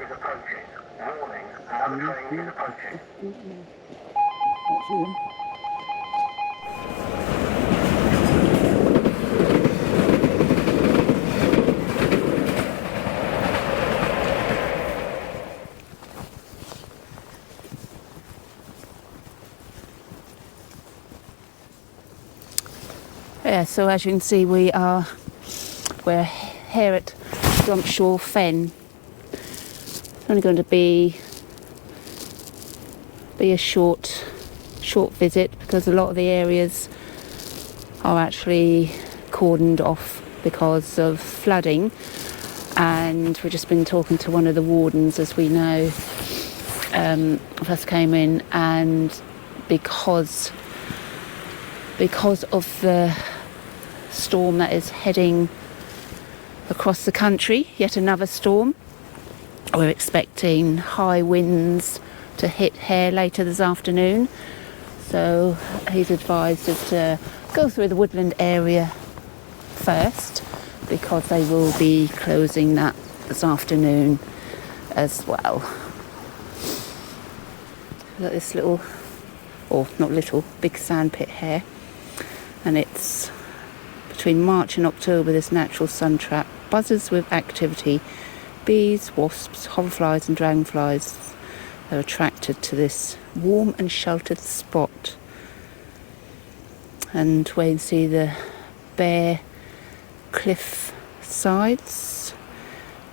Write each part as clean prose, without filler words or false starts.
is approaching. Warning, another train is approaching. That's him. Yeah, so as you can see, we're here at Strumpshaw Fen. It's only going to be a short visit because a lot of the areas are actually cordoned off because of flooding, and we've just been talking to one of the wardens, as we know, first came in, and because of the storm that is heading across the country, yet another storm, we're expecting high winds to hit here later this afternoon. So he's advised us to go through the woodland area first, because they will be closing that this afternoon as well. Look at this little, or not little, big sand pit here, and it's between March and October. This natural sun trap buzzes with activity. Bees, wasps, hoverflies and dragonflies are attracted to this warm and sheltered spot. And where you can see the bare cliff sides,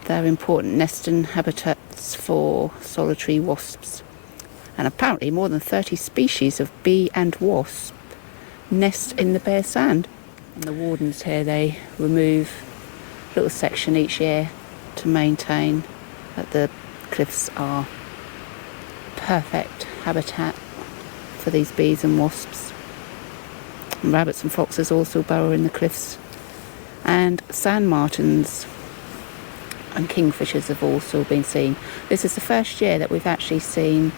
they're important nesting habitats for solitary wasps. And apparently more than 30 species of bee and wasp nest in the bare sand. And the wardens here, they remove a little section each year to maintain that the cliffs are perfect habitat for these bees and wasps. And rabbits and foxes also burrow in the cliffs, and sand martins and kingfishers have also been seen. This is the first year that we've actually seen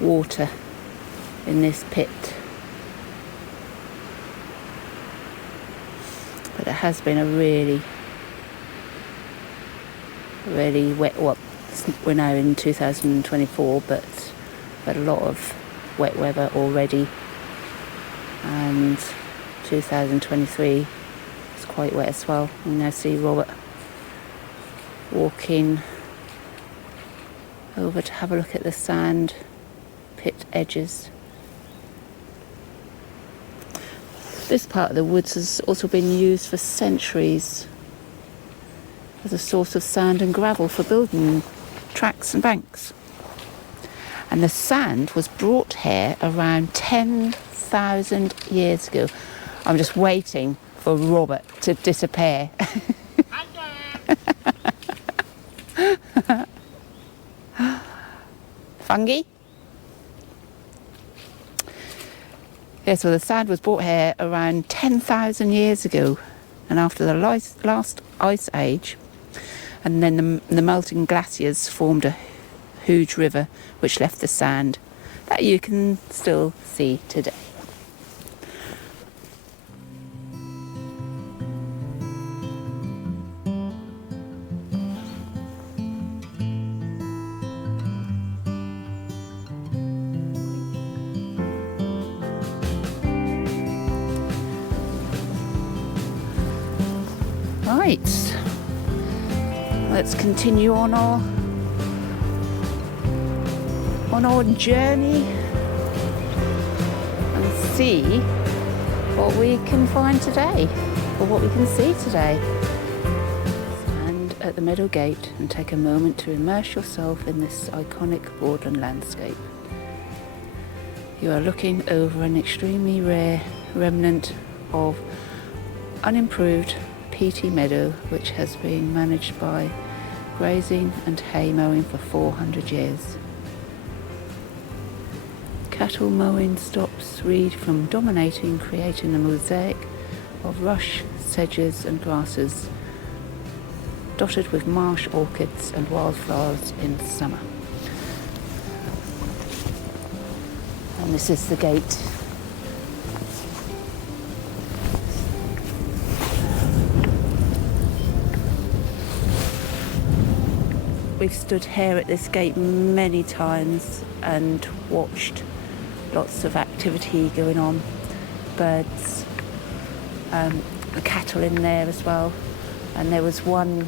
water in this pit, but it has been a really wet, well, we're now in 2024, but a lot of wet weather already, and 2023 is quite wet as well. We now see Robert walking over to have a look at the sand pit edges. This part of the woods has also been used for centuries as a source of sand and gravel for building tracks and banks. And the sand was brought here around 10,000 years ago. I'm just waiting for Robert to disappear. Fungi? Yeah, so the sand was brought here around 10,000 years ago, and after the last ice age, and then the melting glaciers formed a huge river which left the sand that you can still see today. Right, let's continue on our journey and see what we can find today, or what we can see today. Stand at the meadow gate and take a moment to immerse yourself in this iconic woodland landscape. You are looking over an extremely rare remnant of unimproved peaty meadow, which has been managed by grazing and hay mowing for 400 years. Cattle mowing stops reed from dominating, creating a mosaic of rush, sedges and grasses, dotted with marsh orchids and wildflowers in summer. And this is the gate. we've stood here at this gate many times and watched lots of activity going on. Birds, the cattle in there as well. And there was one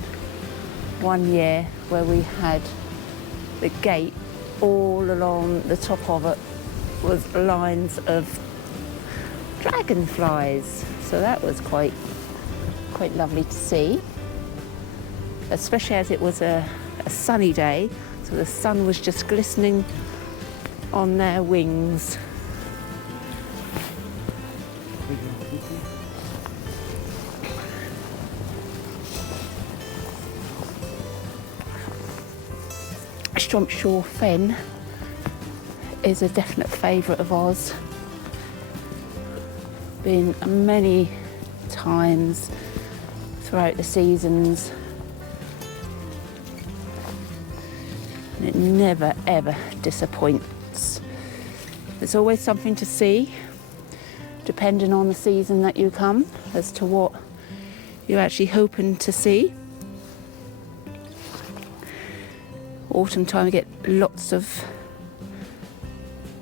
year where we had the gate all along the top of it was lines of dragonflies. So that was quite lovely to see, especially as it was a sunny day, so the sun was just glistening on their wings. Strumpshaw Fen is a definite favourite of ours. Been many times throughout the seasons, and it never ever disappoints. There's always something to see, depending on the season that you come, as to what you're actually hoping to see. Autumn time you get lots of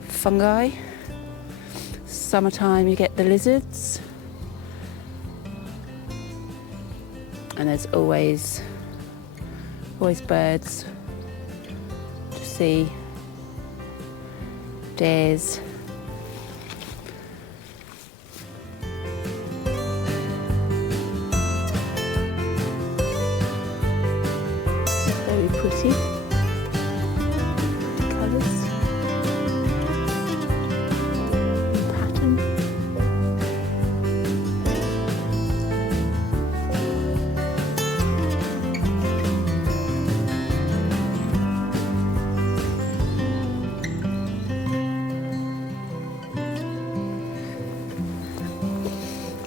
fungi. Summertime you get the lizards. And there's always birds to see. Dares. Very pretty colours. Pattern.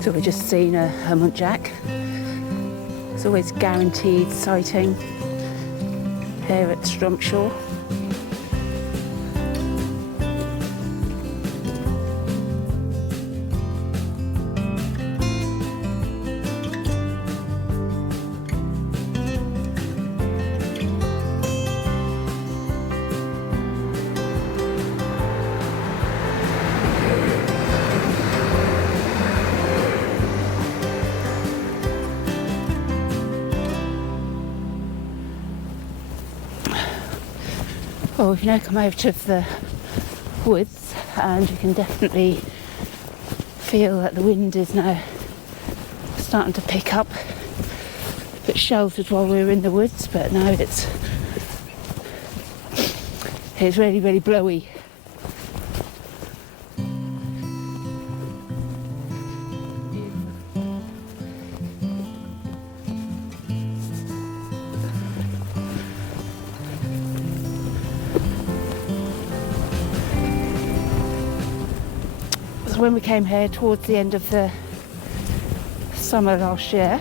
So we've just seen a Munjac. It's always guaranteed sighting here at Strumpshaw. Well, we've now come out of the woods and you can definitely feel that the wind is now starting to pick up. A bit sheltered while we were in the woods, but now it's really, really blowy. When we came here towards the end of the summer last year,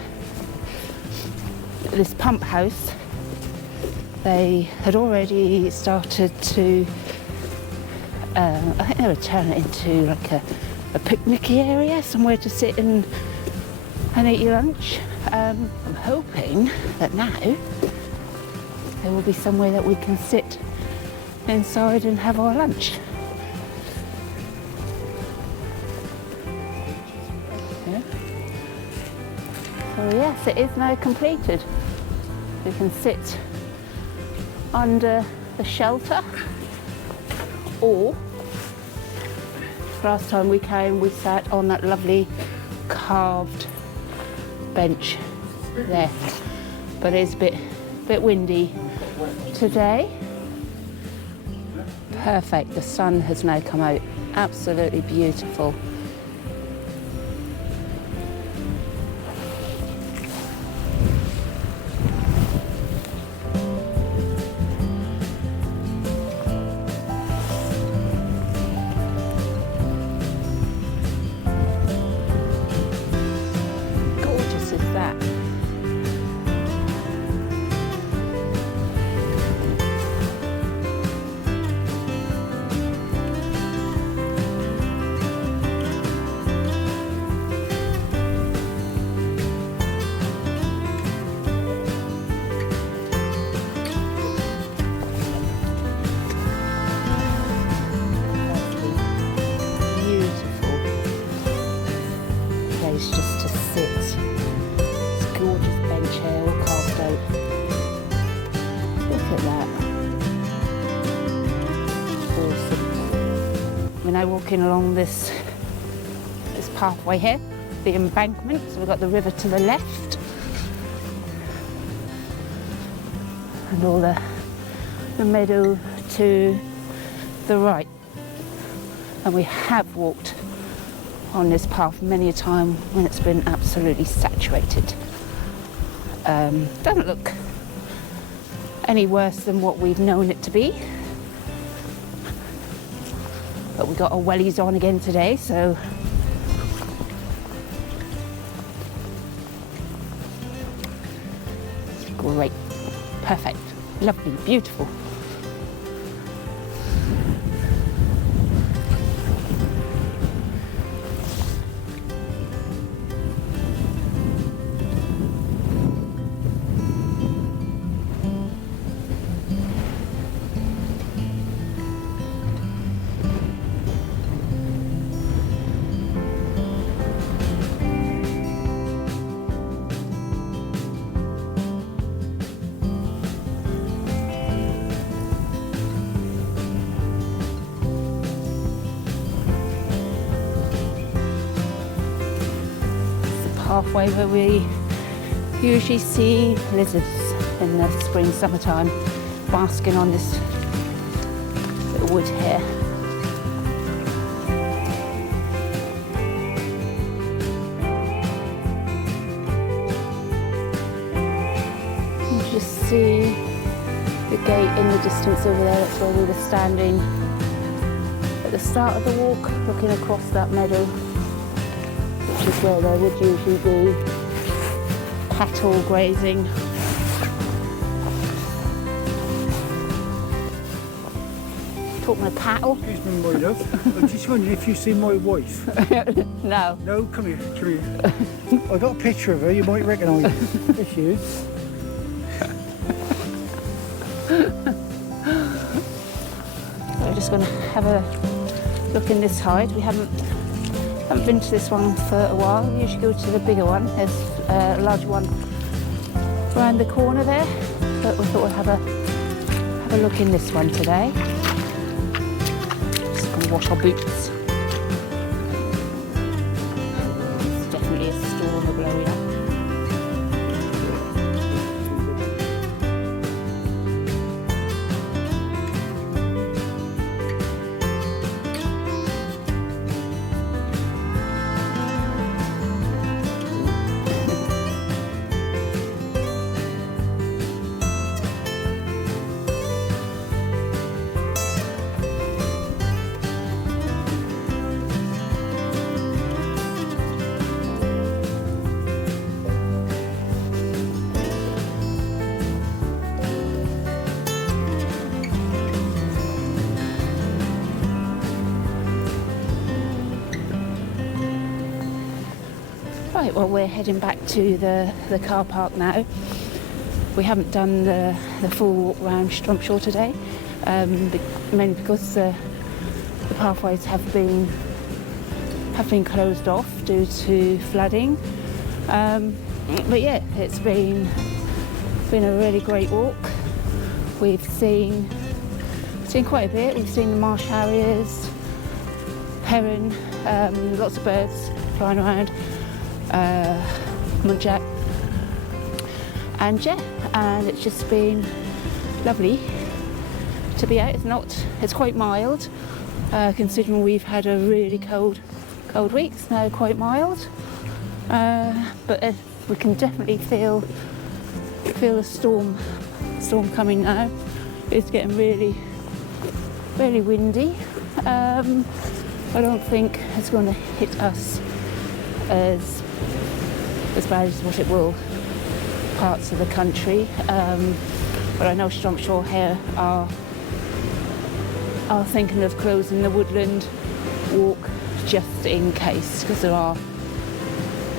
this pump house, they had already started to, I think they were turning it into like a picnicky area, somewhere to sit and eat your lunch. I'm hoping that now there will be somewhere that we can sit inside and have our lunch. So yes, it is now completed. We can sit under the shelter, or last time we came we sat on that lovely carved bench there. But it's a bit windy today. Perfect, the sun has now come out. Absolutely beautiful. now walking along this pathway here, the embankment. So we've got the river to the left and all the meadow to the right. And we have walked on this path many a time when it's been absolutely saturated. Doesn't look any worse than what we've known it to be. But we got our wellies on again today, so great, perfect, lovely, beautiful. Pathway where we usually see lizards in the spring, summertime, basking on this little wood here. You can just see the gate in the distance over there. That's where we were standing at the start of the walk, looking across that meadow, which is where there would usually be cattle grazing. Talking of cattle. Excuse me, my love. I'm just wondering if you've seen my wife. No. No, come here, come here. I got a picture of her, you might recognise her. There she is. We're just going to have a look in this hide. We haven't been to this one for a while. We usually go to the bigger one. There's a large one around the corner there, but we thought we'd have a look in this one today. Just going to wash our boots. It's definitely a storm blowing up. Right, well, we're heading back to the car park now. We haven't done the full walk around Strumpshaw today, mainly because the pathways have been closed off due to flooding. But yeah, it's been a really great walk. We've seen quite a bit. We've seen the Marsh Harriers, heron, lots of birds flying around. Munjac, and yeah, and it's just been lovely to be out. It's quite mild, considering we've had a really cold week. It's now quite mild, but we can definitely feel a storm coming now. It's getting really windy. I don't think it's going to hit us as bad as what it will parts of the country, but I know Strumpshaw here are thinking of closing the woodland walk just in case, because there are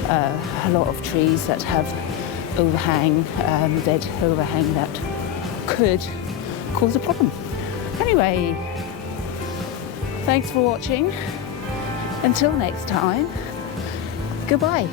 a lot of trees that have overhang, dead overhang that could cause a problem. Anyway, thanks for watching. Until next time, goodbye.